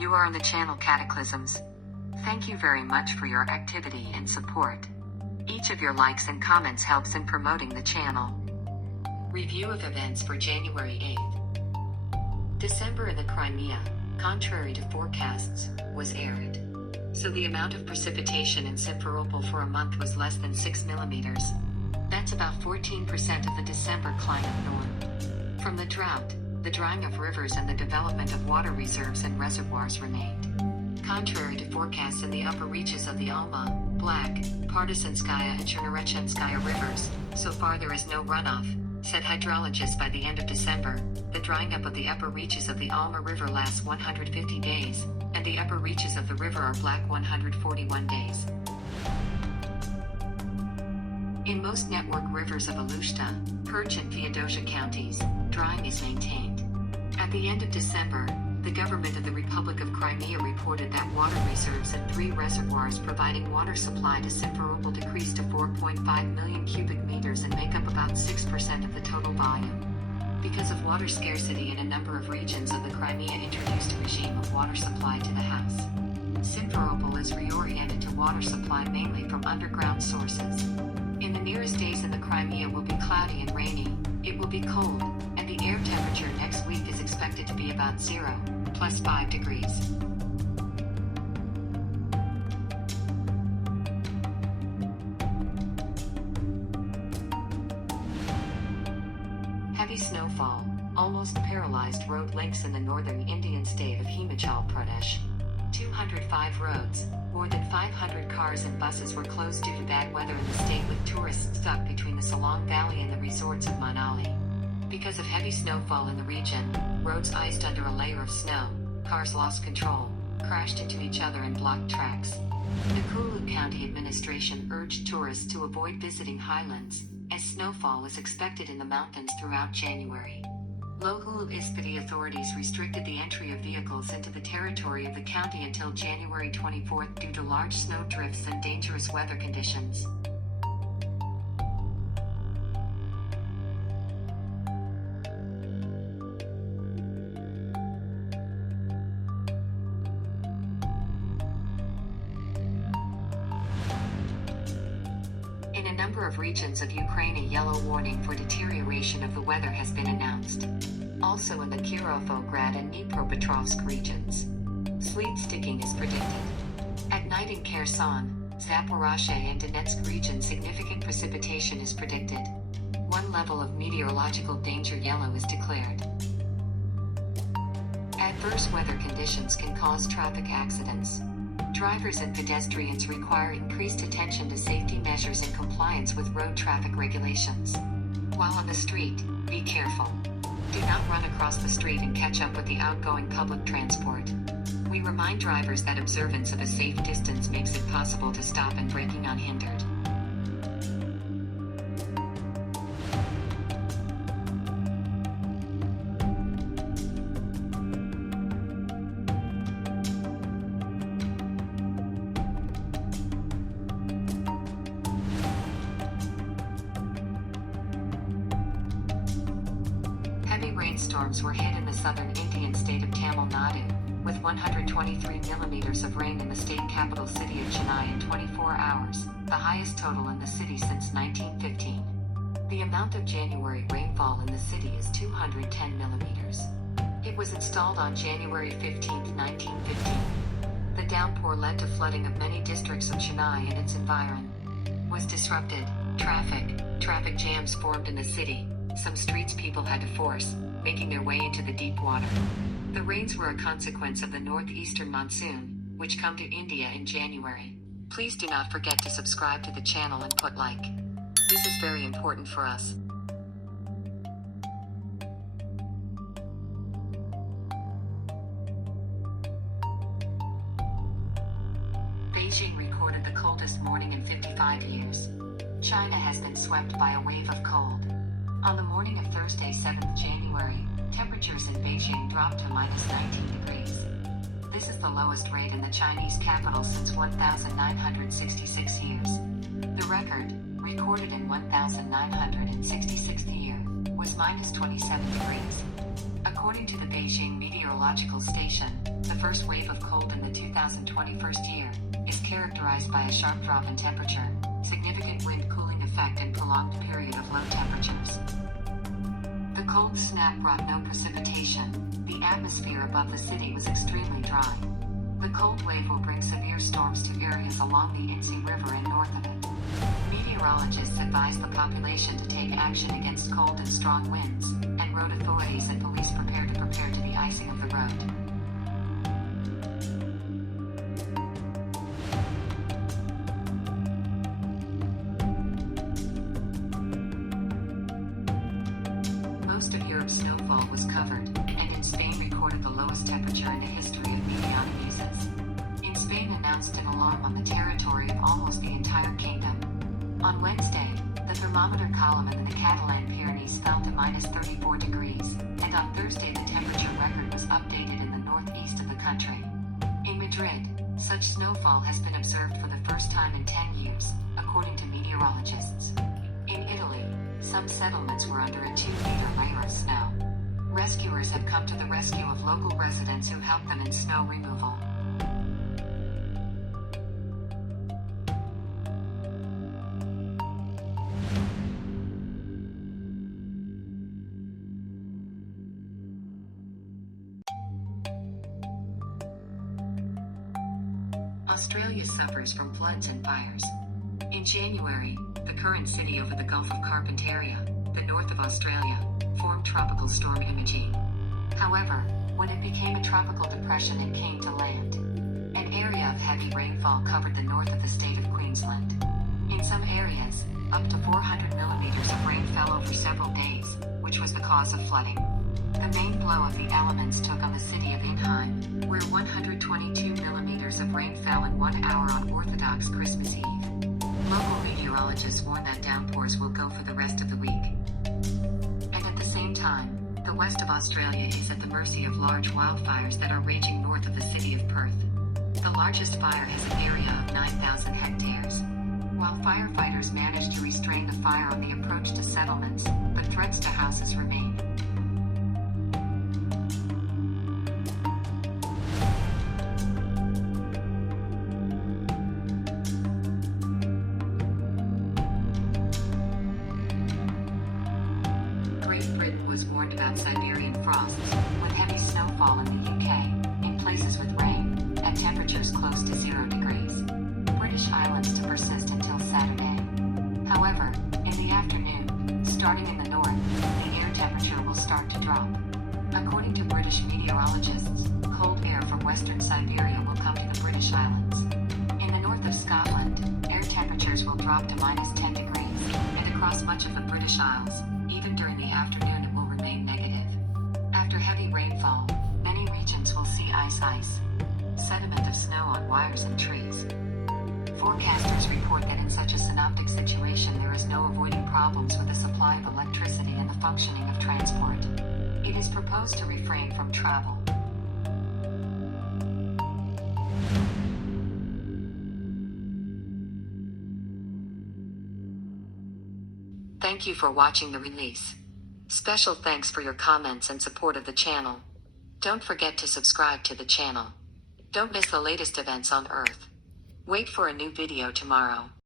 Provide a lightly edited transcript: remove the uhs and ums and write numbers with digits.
You are on the channel Cataclysms. Thank you very much for your activity and support. Each of your likes and comments helps in promoting the channel. Review of events for January 8th. December in the Crimea, contrary to forecasts, was arid. So the amount of precipitation in Simferopol for a month was less than 6 millimeters. That's about 14% of the December climate norm. From the drought, the drying of rivers and the development of water reserves and reservoirs remained. Contrary to forecasts in the upper reaches of the Alma, Black, Partizanskaya and Chernorechenskaya rivers, so far there is no runoff, said hydrologists. By the end of December, the drying up of the upper reaches of the Alma River lasts 150 days, and the upper reaches of the river are black 141 days. In most network rivers of Alushta, Perch and Feodosia counties, drying is maintained. At the end of December, the government of the Republic of Crimea reported that water reserves in 3 reservoirs providing water supply to Simferopol decreased to 4.5 million cubic meters and make up about 6% of the total volume. Because of water scarcity in a number of regions of the Crimea introduced a regime of water supply to the house. Simferopol is reoriented to water supply mainly from underground sources. In the nearest days in the Crimea will be cloudy and rainy, it will be cold, and the air temperature next week is expected to be about 0, plus 5 degrees. Heavy snowfall, almost paralyzed road links in the northern Indian state of Himachal Pradesh. 205 roads, more than 500 cars and buses were closed due to bad weather in the state, with tourists stuck between the Solang Valley and the resorts of Manali. Because of heavy snowfall in the region, roads iced under a layer of snow, cars lost control, crashed into each other and blocked tracks. The Kulu County administration urged tourists to avoid visiting highlands, as snowfall is expected in the mountains throughout January. Local Ispiti authorities restricted the entry of vehicles into the territory of the county until January 24th due to large snow drifts and dangerous weather conditions. In a number of regions of Ukraine, a yellow warning for deterioration of the weather has been announced. Also in the Kirovolgrad and Dnipropetrovsk regions, sleet sticking is predicted. At night in Kherson, Zaporozhye and Donetsk region, significant precipitation is predicted. 1 level of meteorological danger yellow is declared. Adverse weather conditions can cause traffic accidents. Drivers and pedestrians require increased attention to safety measures in compliance with road traffic regulations. While on the street, be careful. Do not run across the street and catch up with the outgoing public transport. We remind drivers that observance of a safe distance makes it possible to stop and braking unhindered. Heavy rainstorms were hit in the southern Indian state of Tamil Nadu, with 123 millimeters of rain in the state capital city of Chennai in 24 hours, the highest total in the city since 1915. The amount of January rainfall in the city is 210 millimeters. It was installed on January 15, 1915. The downpour led to flooding of many districts of Chennai and its environ. Was disrupted, traffic jams formed in the city. Some streets people had to force, making their way into the deep water. The rains were a consequence of the northeastern monsoon, which come to India in January. Please do not forget to subscribe to the channel and put like. This is very important for us. Beijing recorded the coldest morning in 55 years. China has been swept by a wave of cold. On the morning of Thursday, 7th January, temperatures in Beijing dropped to minus 19 degrees. This is the lowest rate in the Chinese capital since 1966 years. The record, recorded in 1966 year, was minus 27 degrees. According to the Beijing Meteorological Station, the first wave of cold in the 2021 year is characterized by a sharp drop in temperature, significant wind cooling effect and prolonged period of low temperatures. The cold snap brought no precipitation. The atmosphere above the city was extremely dry. The cold wave will bring severe storms to areas along the Yangtze River and north of it. Meteorologists advise the population to take action against cold and strong winds, and road authorities and police prepare to the icing of the road. Most of Europe's snowfall was covered, and in Spain recorded the lowest temperature in the history of Mediana Muses. In Spain announced an alarm on the territory of almost the entire kingdom. On Wednesday, the thermometer column in the Catalan Pyrenees fell to minus 34 degrees, and on Thursday the temperature record was updated in the northeast of the country. In Madrid, such snowfall has been observed for the first time in 10 years, according to meteorologists. In Italy, some settlements were under a 2-meter layer of snow. Rescuers have come to the rescue of local residents who helped them in snow removal. Australia suffers from floods and fires. In January, the current city over the Gulf of Carpentaria, the north of Australia, formed Tropical Storm Imogene. However, when it became a tropical depression it came to land. An area of heavy rainfall covered the north of the state of Queensland. In some areas, up to 400 millimeters of rain fell over several days, which was the cause of flooding. The main blow of the elements took on the city of Inheim, where 122 millimeters of rain fell in 1 hour on Orthodox Christmas Eve. Local meteorologists warn that downpours will go for the rest of the week. And at the same time, the west of Australia is at the mercy of large wildfires that are raging north of the city of Perth. The largest fire has an area of 9,000 hectares. While firefighters managed to restrain the fire on the approach to settlements, but threats to houses remain. Great Britain was warned about Siberian frosts, with heavy snowfall in the UK, in places with rain, at temperatures close to 0 degrees. British Islands to persist until Saturday. However, in the afternoon, starting in the north, the air temperature will start to drop. According to British meteorologists, cold air from western Siberia will come to the British Islands. In the north of Scotland, air temperatures will drop to minus 10 degrees, and across much of the British Isles, even during the afternoon it will remain negative. After heavy rainfall, many regions will see ice, sediment of snow on wires and trees. Forecasters report that in such a synoptic situation there is no avoiding problems with the supply of electricity and the functioning of transport. It is proposed to refrain from travel. Thank you for watching the release. Special thanks for your comments and support of the channel. Don't forget to subscribe to the channel. Don't miss the latest events on Earth. Wait for a new video tomorrow.